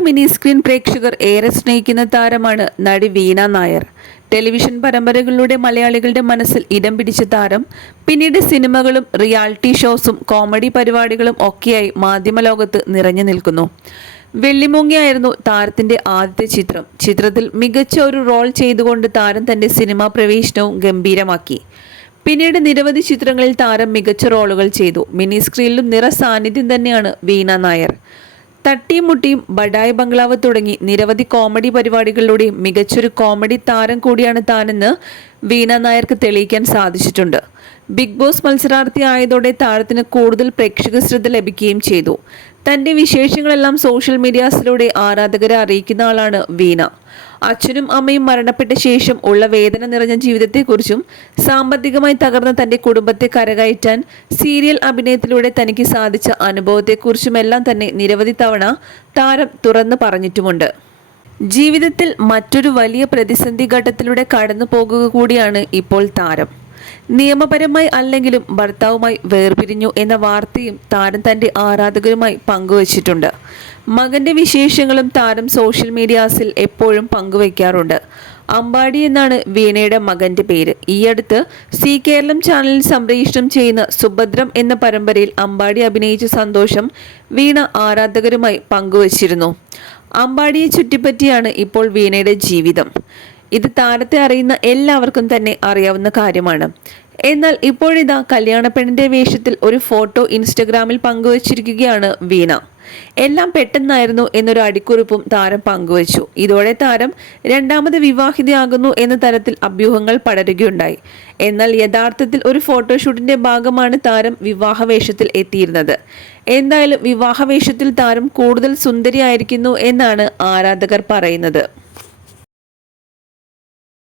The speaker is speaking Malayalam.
മിനി സ്ക്രീൻ പ്രേക്ഷകർ ഏറെ സ്നേഹിക്കുന്ന താരമാണ് നടി വീണ നായർ. ടെലിവിഷൻ പരമ്പരകളിലൂടെ മലയാളികളുടെ മനസ്സിൽ ഇടം പിടിച്ച താരം പിന്നീട് സിനിമകളും റിയാലിറ്റി ഷോസും കോമഡി പരിപാടികളും ഒക്കെയായി മാധ്യമലോകത്ത് നിറഞ്ഞു നിൽക്കുന്നു. വെള്ളിമൂങ്ങിയായിരുന്നു താരത്തിന്റെ ആദ്യത്തെ ചിത്രം. ചിത്രത്തിൽ മികച്ച ഒരു റോൾ ചെയ്തുകൊണ്ട് താരം തന്റെ സിനിമാ പ്രവേശനവും ഗംഭീരമാക്കി. പിന്നീട് നിരവധി ചിത്രങ്ങളിൽ താരം മികച്ച റോളുകൾ ചെയ്തു. മിനി സ്ക്രീനിലും നിറ സാന്നിധ്യം തന്നെയാണ് വീണ നായർ. തട്ടിയും മുട്ടിയും ബഡായ് ബംഗ്ലാവ് തുടങ്ങി നിരവധി കോമഡി പരിപാടികളിലൂടെ മികച്ചൊരു കോമഡി താരം കൂടിയാണ് താനെന്ന് വീണ നായർക്ക് തെളിയിക്കാൻ സാധിച്ചിട്ടുണ്ട്. ബിഗ് ബോസ് മത്സരാർത്ഥി ആയതോടെ താരത്തിന് കൂടുതൽ പ്രേക്ഷക ശ്രദ്ധ ലഭിക്കുകയും ചെയ്തു. തന്റെ വിശേഷങ്ങളെല്ലാം സോഷ്യൽ മീഡിയാസിലൂടെ ആരാധകരെ അറിയിക്കുന്ന ആളാണ് വീണ. അച്ഛനും അമ്മയും മരണപ്പെട്ട ശേഷം ഉള്ള വേദന നിറഞ്ഞ ജീവിതത്തെക്കുറിച്ചും സാമ്പത്തികമായി തകർന്ന തന്റെ കുടുംബത്തെ കരകയറ്റാൻ സീരിയൽ അഭിനയത്തിലൂടെ തനിക്ക് സാധിച്ച അനുഭവത്തെക്കുറിച്ചുമെല്ലാം തന്നെ നിരവധി തവണ താരം തുറന്നു പറഞ്ഞിട്ടുമുണ്ട്. ജീവിതത്തിൽ മറ്റൊരു വലിയ പ്രതിസന്ധി ഘട്ടത്തിലൂടെ കടന്നു പോകുക കൂടിയാണ് ഇപ്പോൾ താരം. നിയമപരമായി അല്ലെങ്കിലും ഭർത്താവുമായി വേർപിരിഞ്ഞു എന്ന വാർത്തയും താരം തന്റെ ആരാധകരുമായി പങ്കുവച്ചിട്ടുണ്ട്. മകന്റെ വിശേഷങ്ങളും താരം സോഷ്യൽ മീഡിയാസിൽ എപ്പോഴും പങ്കുവയ്ക്കാറുണ്ട്. അമ്പാടി എന്നാണ് വീണയുടെ മകന്റെ പേര്. ഈയടുത്ത് സി കേരളം ചാനലിൽ സംപ്രേഷണം ചെയ്യുന്ന സുഭദ്രം എന്ന പരമ്പരയിൽ അമ്പാടി അഭിനയിച്ച സന്തോഷം വീണ ആരാധകരുമായി പങ്കുവച്ചിരുന്നു. അമ്പാടിയെ ചുറ്റിപ്പറ്റിയാണ് ഇപ്പോൾ വീണയുടെ ജീവിതം. ഇത് താരത്തെ അറിയുന്ന എല്ലാവർക്കും തന്നെ അറിയാവുന്ന കാര്യമാണ്. എന്നാൽ ഇപ്പോഴിതാ കല്യാണപ്പെണ്ണിന്റെ വേഷത്തിൽ ഒരു ഫോട്ടോ ഇൻസ്റ്റഗ്രാമിൽ പങ്കുവച്ചിരിക്കുകയാണ് വീണ. എല്ലാം പെട്ടെന്നായിരുന്നു എന്നൊരു അടിക്കുറിപ്പും താരം പങ്കുവച്ചു. ഇതോടെ താരം രണ്ടാമത് വിവാഹിതയാകുന്നു എന്ന തരത്തിൽ അഭ്യൂഹങ്ങൾ പടരുകയുണ്ടായി. എന്നാൽ യഥാർത്ഥത്തിൽ ഒരു ഫോട്ടോഷൂട്ടിന്റെ ഭാഗമാണ് താരം വിവാഹവേഷത്തിൽ എത്തിയിരുന്നത്. എന്തായാലും വിവാഹവേഷത്തിൽ താരം കൂടുതൽ സുന്ദരിയായിരിക്കുന്നു എന്നാണ് ആരാധകർ പറയുന്നത്.